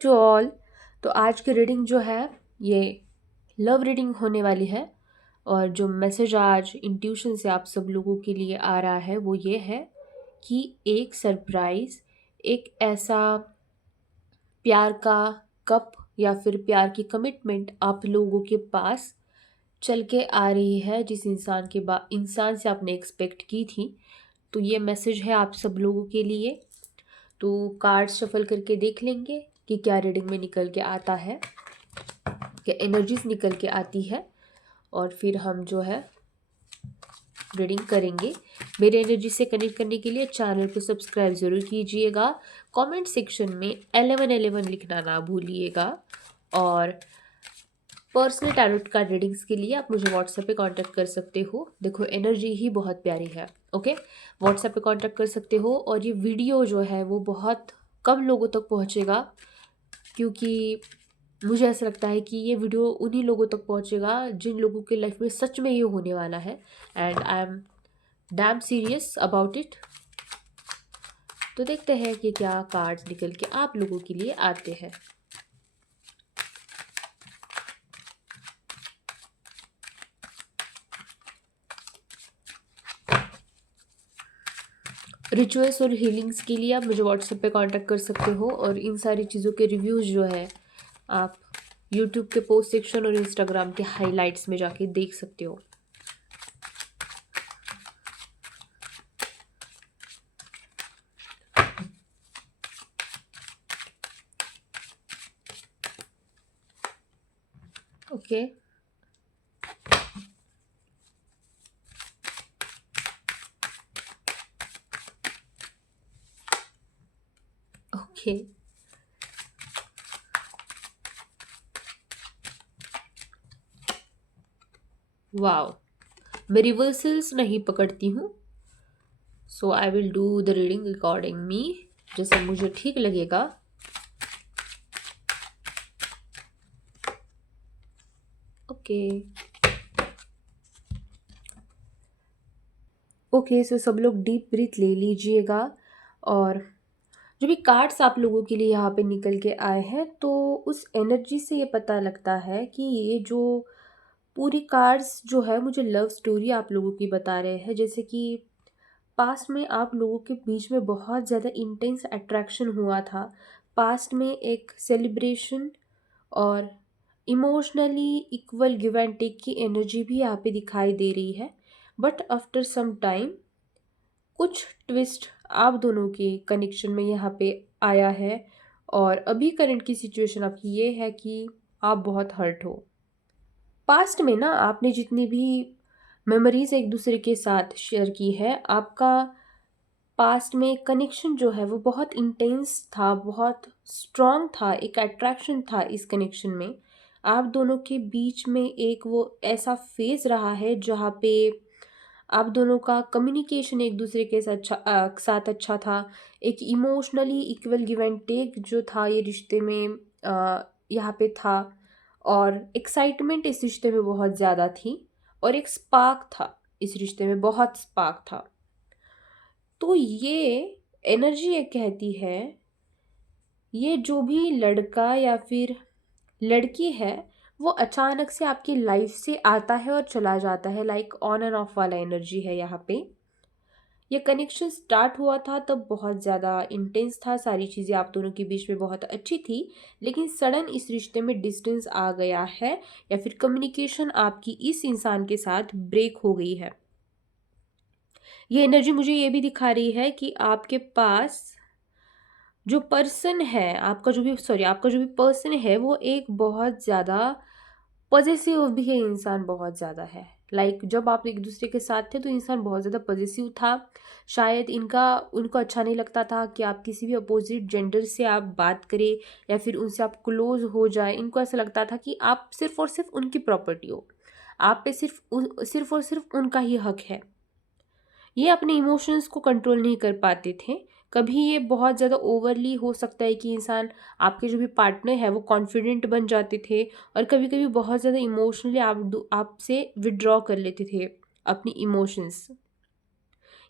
To all. तो आज की रीडिंग जो है ये लव रीडिंग होने वाली है। और जो मैसेज आज इंट्यूशन से आप सब लोगों के लिए आ रहा है वो ये है कि एक सरप्राइज, एक ऐसा प्यार का कप या फिर प्यार की कमिटमेंट आप लोगों के पास चल के आ रही है जिस इंसान से आपने एक्सपेक्ट की थी। तो ये मैसेज है आप सब लोगों के लिए। तो कार्ड शफल करके देख लेंगे कि क्या रीडिंग में निकल के आता है, क्या एनर्जीज निकल के आती है, और फिर हम जो है रीडिंग करेंगे। मेरे एनर्जी से कनेक्ट करने के लिए चैनल को सब्सक्राइब ज़रूर कीजिएगा। कमेंट सेक्शन में 1111 लिखना ना भूलिएगा। और पर्सनल टैरोट कार्ड रीडिंग्स के लिए आप मुझे व्हाट्सएप पे कांटेक्ट कर सकते हो। देखो एनर्जी ही बहुत प्यारी है। ओके, व्हाट्सएप पे कांटेक्ट कर सकते हो। और ये वीडियो जो है वो बहुत कम लोगों तक पहुंचेगा, क्योंकि मुझे ऐसा लगता है कि ये वीडियो उन्हीं लोगों तक पहुंचेगा जिन लोगों के लाइफ में सच में ये होने वाला है। And I am damn serious about it. तो देखते हैं कि क्या कार्ड्स निकल के आप लोगों के लिए आते हैं। रिचुअल्स और हीलिंग्स के लिए आप मुझे व्हाट्सएप पे कांटेक्ट कर सकते हो। और इन सारी चीज़ों के रिव्यूज़ जो है आप यूट्यूब के पोस्ट सेक्शन और इंस्टाग्राम के हाइलाइट्स में जाके देख सकते हो। Okay, okay, wow. मैं रिवर्सल्स नहीं पकड़ती हूँ, so I will do the reading according me, जैसे मुझे ठीक लगेगा। ओके, ओके, सो सब लोग डीप ब्रीथ ले लीजिएगा। और जो भी कार्ड्स आप लोगों के लिए यहाँ पे निकल के आए हैं, तो उस एनर्जी से ये पता लगता है कि ये जो पूरी कार्ड्स जो है मुझे लव स्टोरी आप लोगों की बता रहे हैं। जैसे कि पास्ट में आप लोगों के बीच में बहुत ज़्यादा इंटेंस अट्रैक्शन हुआ था। पास्ट में एक सेलिब्रेशन और emotionally equal give and take की एनर्जी भी यहाँ पे दिखाई दे रही है। बट आफ्टर सम टाइम कुछ ट्विस्ट आप दोनों के कनेक्शन में यहाँ पे आया है। और अभी करंट की सिचुएशन आपकी ये है कि आप बहुत हर्ट हो। पास्ट में ना आपने जितनी भी मेमोरीज एक दूसरे के साथ शेयर की है, आपका पास्ट में कनेक्शन जो है वो बहुत इंटेंस था, बहुत स्ट्रॉन्ग था, एक अट्रैक्शन था इस कनेक्शन में। आप दोनों के बीच में एक वो ऐसा फेज रहा है जहाँ पे आप दोनों का कम्युनिकेशन एक दूसरे के साथ अच्छा था। एक emotionally equal give and take जो था ये रिश्ते में यहाँ पे था। और एक्साइटमेंट इस रिश्ते में बहुत ज़्यादा थी। और एक स्पार्क था, इस रिश्ते में बहुत स्पार्क था। तो ये एनर्जी ये कहती है, ये जो भी लड़का या फिर लड़की है वो अचानक से आपकी लाइफ से आता है और चला जाता है। लाइक ऑन एंड ऑफ वाला एनर्जी है यहाँ पे। ये कनेक्शन स्टार्ट हुआ था तब बहुत ज़्यादा इंटेंस था, सारी चीज़ें आप दोनों के बीच में बहुत अच्छी थी। लेकिन सडन इस रिश्ते में डिस्टेंस आ गया है, या फिर कम्युनिकेशन आपकी इस इंसान के साथ ब्रेक हो गई है। ये एनर्जी मुझे ये भी दिखा रही है कि आपके पास जो पर्सन है, आपका जो भी पर्सन है वो एक बहुत ज़्यादा पॉजेसिव भी है। इंसान बहुत ज़्यादा है। लाइक जब आप एक दूसरे के साथ थे तो इंसान बहुत ज़्यादा पॉजेसिव था। शायद इनका उनको अच्छा नहीं लगता था कि आप किसी भी अपोजिट जेंडर से आप बात करें या फिर उनसे आप क्लोज हो जाए। इनको ऐसा लगता था कि आप सिर्फ और सिर्फ उनकी प्रॉपर्टी हो, आप पे सिर्फ और सिर्फ उनका ही हक है। ये अपने इमोशंस को कंट्रोल नहीं कर पाते थे। कभी ये बहुत ज़्यादा ओवरली हो सकता है कि इंसान, आपके जो भी पार्टनर है वो कॉन्फिडेंट बन जाते थे, और कभी कभी बहुत ज़्यादा इमोशनली आपसे विड्रॉ कर लेते थे अपनी इमोशंस।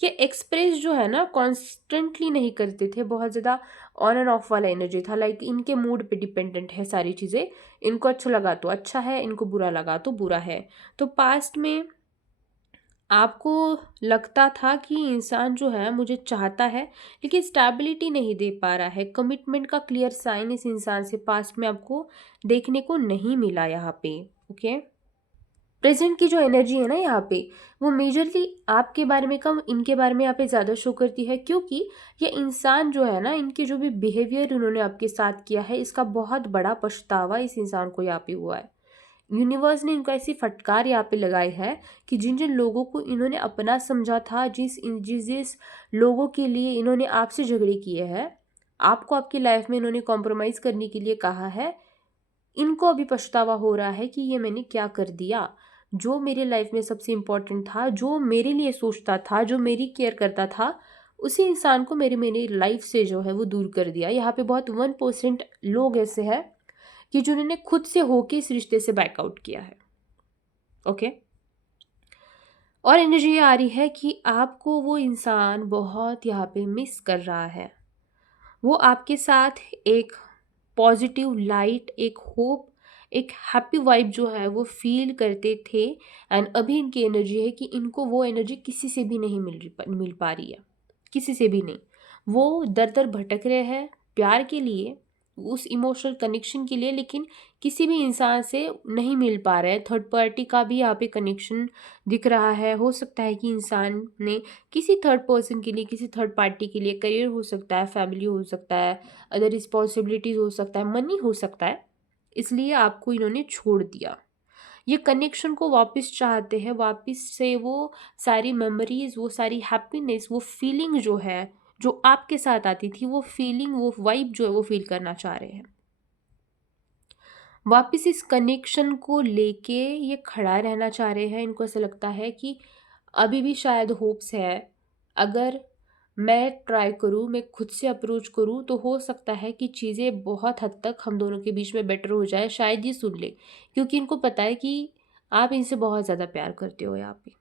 ये एक्सप्रेस जो है ना कॉन्स्टेंटली नहीं करते थे, बहुत ज़्यादा ऑन एंड ऑफ वाला एनर्जी था, लाइक इनके मूड पे डिपेंडेंट है सारी चीज़ें। इनको अच्छा लगा तो अच्छा है, इनको बुरा लगा तो बुरा है। तो पास्ट में आपको लगता था कि इंसान जो है मुझे चाहता है, लेकिन स्टेबिलिटी नहीं दे पा रहा है, कमिटमेंट का क्लियर साइन इस इंसान से पास्ट में आपको देखने को नहीं मिला यहाँ पे। ओके, प्रेजेंट की जो एनर्जी है ना यहाँ पे, वो मेजरली आपके बारे में कम, इनके बारे में यहाँ पे ज़्यादा शो करती है, क्योंकि ये इंसान जो है ना, इनके जो भी बिहेवियर उन्होंने आपके साथ किया है, इसका बहुत बड़ा पछतावा इस इंसान को यहाँ पे हुआ है। यूनिवर्स ने इनको ऐसी फटकार यहाँ पे लगाई है कि जिन जिन लोगों को इन्होंने अपना समझा था, जिस जिस जिस लोगों के लिए इन्होंने आपसे झगड़े किए हैं, आपको आपकी लाइफ में इन्होंने कॉम्प्रोमाइज़ करने के लिए कहा है, इनको अभी पछतावा हो रहा है कि ये मैंने क्या कर दिया। जो मेरे लाइफ में सबसे इम्पोर्टेंट था, जो मेरे लिए सोचता था, जो मेरी केयर करता था, उसी इंसान को मेरी मेरी लाइफ से जो है वो दूर कर दिया। यहाँ पे बहुत 1% लोग ऐसे हैं कि जिन्होंने खुद से होके इस रिश्ते से बैकआउट किया है। ओके, और एनर्जी ये आ रही है कि आपको वो इंसान बहुत यहाँ पे मिस कर रहा है। वो आपके साथ एक पॉजिटिव लाइट, एक होप, एक हैप्पी वाइब जो है वो फील करते थे। एंड अभी इनकी एनर्जी है कि इनको वो एनर्जी किसी से भी नहीं मिल पा रही है, किसी से भी नहीं। वो दर दर भटक रहे हैं प्यार के लिए, उस इमोशनल कनेक्शन के लिए, लेकिन किसी भी इंसान से नहीं मिल पा रहे हैं। थर्ड पार्टी का भी यहाँ पे कनेक्शन दिख रहा है। हो सकता है कि इंसान ने किसी थर्ड पर्सन के लिए, किसी थर्ड पार्टी के लिए, करियर हो सकता है, फैमिली हो सकता है, अदर रिस्पॉन्सिबिलिटीज़ हो सकता है, मनी हो सकता है, इसलिए आपको इन्होंने छोड़ दिया। ये कनेक्शन को वापस चाहते हैं, वापस से वो सारी मेमोरीज, वो सारी हैप्पीनेस, वो फीलिंग जो है, जो आपके साथ आती थी, वो फीलिंग, वो वाइब जो है वो फील करना चाह रहे हैं। वापस इस कनेक्शन को लेके ये खड़ा रहना चाह रहे हैं। इनको ऐसा लगता है कि अभी भी शायद होप्स है, अगर मैं ट्राई करूँ, मैं खुद से अप्रोच करूँ, तो हो सकता है कि चीज़ें बहुत हद तक हम दोनों के बीच में बेटर हो जाए, शायद ये सुन ले, क्योंकि इनको पता है कि आप इनसे बहुत ज़्यादा प्यार करते हो। यहाँ पे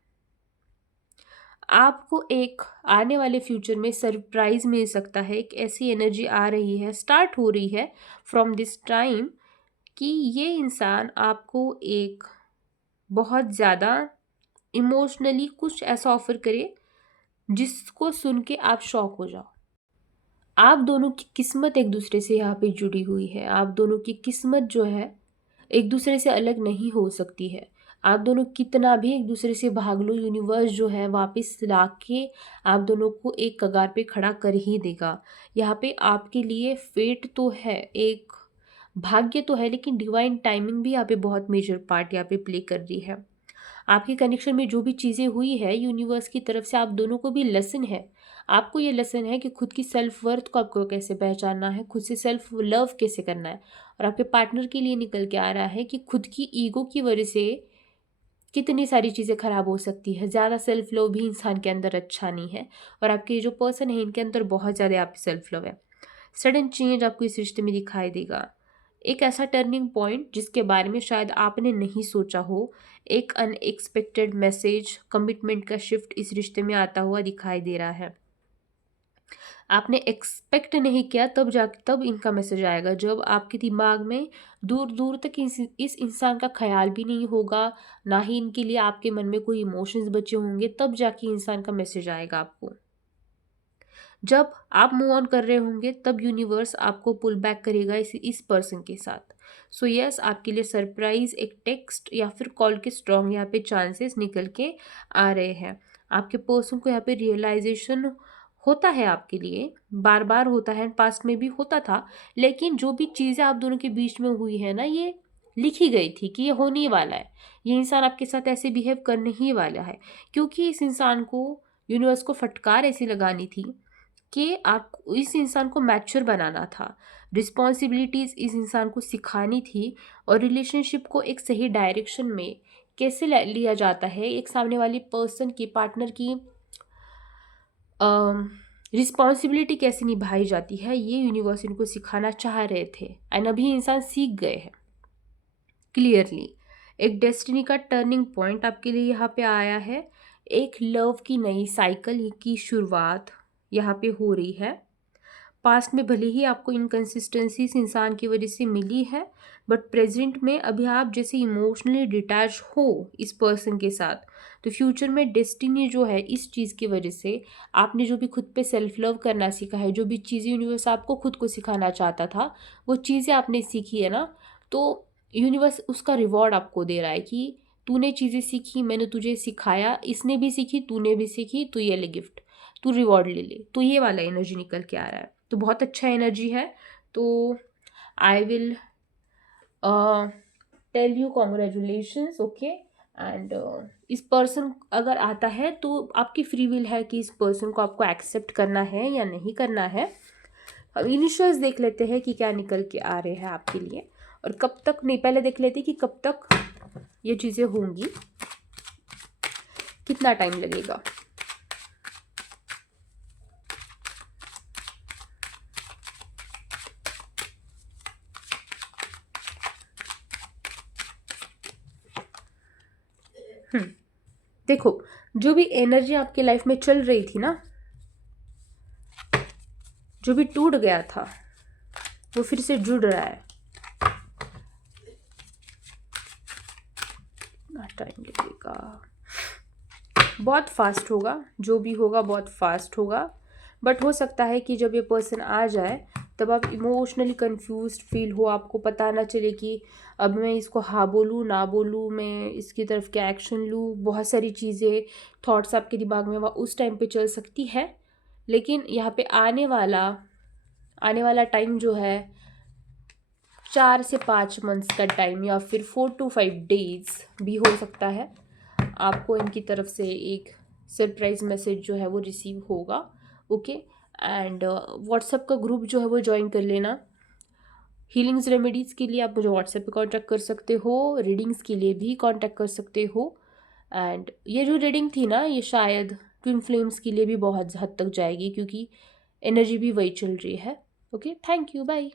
आपको एक आने वाले फ्यूचर में सरप्राइज मिल सकता है। एक ऐसी एनर्जी आ रही है, स्टार्ट हो रही है फ्रॉम दिस टाइम, कि ये इंसान आपको एक बहुत ज़्यादा इमोशनली कुछ ऐसा ऑफर करे जिसको सुन के आप शॉक हो जाओ। आप दोनों की किस्मत एक दूसरे से यहाँ पे जुड़ी हुई है। आप दोनों की किस्मत जो है एक दूसरे से अलग नहीं हो सकती है। आप दोनों कितना भी एक दूसरे से भाग लो, यूनिवर्स जो है वापस ला के आप दोनों को एक कगार पे खड़ा कर ही देगा। यहाँ पे आपके लिए फेट तो है, एक भाग्य तो है, लेकिन डिवाइन टाइमिंग भी यहाँ पे बहुत मेजर पार्ट यहाँ पे प्ले कर रही है। आपके कनेक्शन में जो भी चीज़ें हुई है, यूनिवर्स की तरफ से आप दोनों को भी लेसन है। आपको ये लेसन है कि खुद की सेल्फ वर्थ को आपको कैसे पहचानना है, खुद से सेल्फ लव कैसे करना है। और आपके पार्टनर के लिए निकल के आ रहा है कि खुद की ईगो की वजह से कितनी सारी चीज़ें खराब हो सकती है। ज़्यादा सेल्फ लव भी इंसान के अंदर अच्छा नहीं है, और आपके जो पर्सन है इनके अंदर बहुत ज़्यादा आपकी सेल्फ लव है। सडन चेंज आपको इस रिश्ते में दिखाई देगा, एक ऐसा टर्निंग पॉइंट जिसके बारे में शायद आपने नहीं सोचा हो। एक अनएक्सपेक्टेड मैसेज, कमिटमेंट का शिफ्ट इस रिश्ते में आता हुआ दिखाई दे रहा है। आपने एक्सपेक्ट नहीं किया, तब इनका मैसेज आएगा, जब आपके दिमाग में दूर दूर तक इस इंसान का ख्याल भी नहीं होगा, ना ही इनके लिए आपके मन में कोई इमोशंस बचे होंगे, तब जाके इंसान का मैसेज आएगा आपको। जब आप मूव ऑन कर रहे होंगे, तब यूनिवर्स आपको पुल बैक करेगा इस पर्सन के साथ। सो यस, आपके लिए सरप्राइज, एक टेक्स्ट या फिर कॉल के स्ट्रॉन्ग यहाँ पे चांसेस निकल के आ रहे हैं। आपके पर्सन को यहाँ पे रियलाइजेशन होता है, आपके लिए बार बार होता है, पास्ट में भी होता था, लेकिन जो भी चीज़ें आप दोनों के बीच में हुई है ना, ये लिखी गई थी कि ये होने वाला है, ये इंसान आपके साथ ऐसे बिहेव करने ही वाला है, क्योंकि इस इंसान को, यूनिवर्स को फटकार ऐसी लगानी थी कि आप इस इंसान को मैच्योर बनाना था, रिस्पॉन्सिबिलिटीज़ इस इंसान को सिखानी थी, और रिलेशनशिप को एक सही डायरेक्शन में कैसे लिया जाता है, एक सामने वाली पर्सन की, पार्टनर की रिस्पॉन्सिबिलिटी कैसे निभाई जाती है, ये यूनिवर्स इनको सिखाना चाह रहे थे। एंड अभी इंसान सीख गए हैं क्लियरली। एक डेस्टिनी का टर्निंग पॉइंट आपके लिए यहाँ पे आया है। एक लव की नई साइकिल की शुरुआत यहाँ पे हो रही है। पास्ट में भले ही आपको इनकंसिस्टेंसी इस इंसान की वजह से मिली है, बट प्रेजेंट में अभी आप जैसे इमोशनली डिटैच हो इस पर्सन के साथ, तो फ्यूचर में डेस्टिनी जो है इस चीज़ की वजह से आपने जो भी खुद पे सेल्फ लव करना सीखा है, जो भी चीज़ें यूनिवर्स आपको खुद को सिखाना चाहता था, वो चीज़ें आपने सीखी है ना, तो यूनिवर्स उसका रिवॉर्ड आपको दे रहा है कि तूने चीज़ें सीखी, मैंने तुझे सिखाया, इसने भी सीखी, तूने भी सीखी, तो ये ले गिफ्ट, तू रिवॉर्ड ले ले। तो ये वाला एनर्जी निकल के आ रहा है, तो बहुत अच्छा एनर्जी है। तो I will tell you congratulations, okay. And इस पर्सन अगर आता है तो आपकी फ्री विल है कि इस पर्सन को आपको एक्सेप्ट करना है या नहीं करना है। अब इनिशियल्स देख लेते हैं कि क्या निकल के आ रहे हैं आपके लिए, और कब तक, नहीं पहले देख लेते हैं कि कब तक ये चीज़ें होंगी, कितना टाइम लगेगा। देखो, जो भी एनर्जी आपकी लाइफ में चल रही थी ना, जो भी टूट गया था वो फिर से जुड़ रहा है। टाइम लगेगा, बहुत फास्ट होगा, जो भी होगा बहुत फास्ट होगा। बट हो सकता है कि जब ये पर्सन आ जाए तब आप इमोशनली कंफ्यूज्ड फील हो, आपको पता ना चले कि अब मैं इसको हाँ बोलूँ ना बोलूँ, मैं इसकी तरफ क्या एक्शन लूँ। बहुत सारी चीज़ें, थॉट्स आपके दिमाग में उस टाइम पे चल सकती है। लेकिन यहाँ पे आने वाला टाइम जो है 4 से 5 मंथ्स का टाइम, या फिर 4 to 5 डेज भी हो सकता है। आपको इनकी तरफ से एक सरप्राइज मैसेज जो है वो रिसीव होगा, ओके। एंड व्हाट्सएप का ग्रुप जो है वो ज्वाइन कर लेना। हीलिंग्स रेमेडीज़ के लिए आप मुझे व्हाट्सएप पे कांटेक्ट कर सकते हो, रीडिंग्स के लिए भी कांटेक्ट कर सकते हो। एंड ये जो रीडिंग थी ना, ये शायद ट्विन फ्लेम्स के लिए भी बहुत हद तक जाएगी, क्योंकि एनर्जी भी वही चल रही है। Okay, thank you, bye.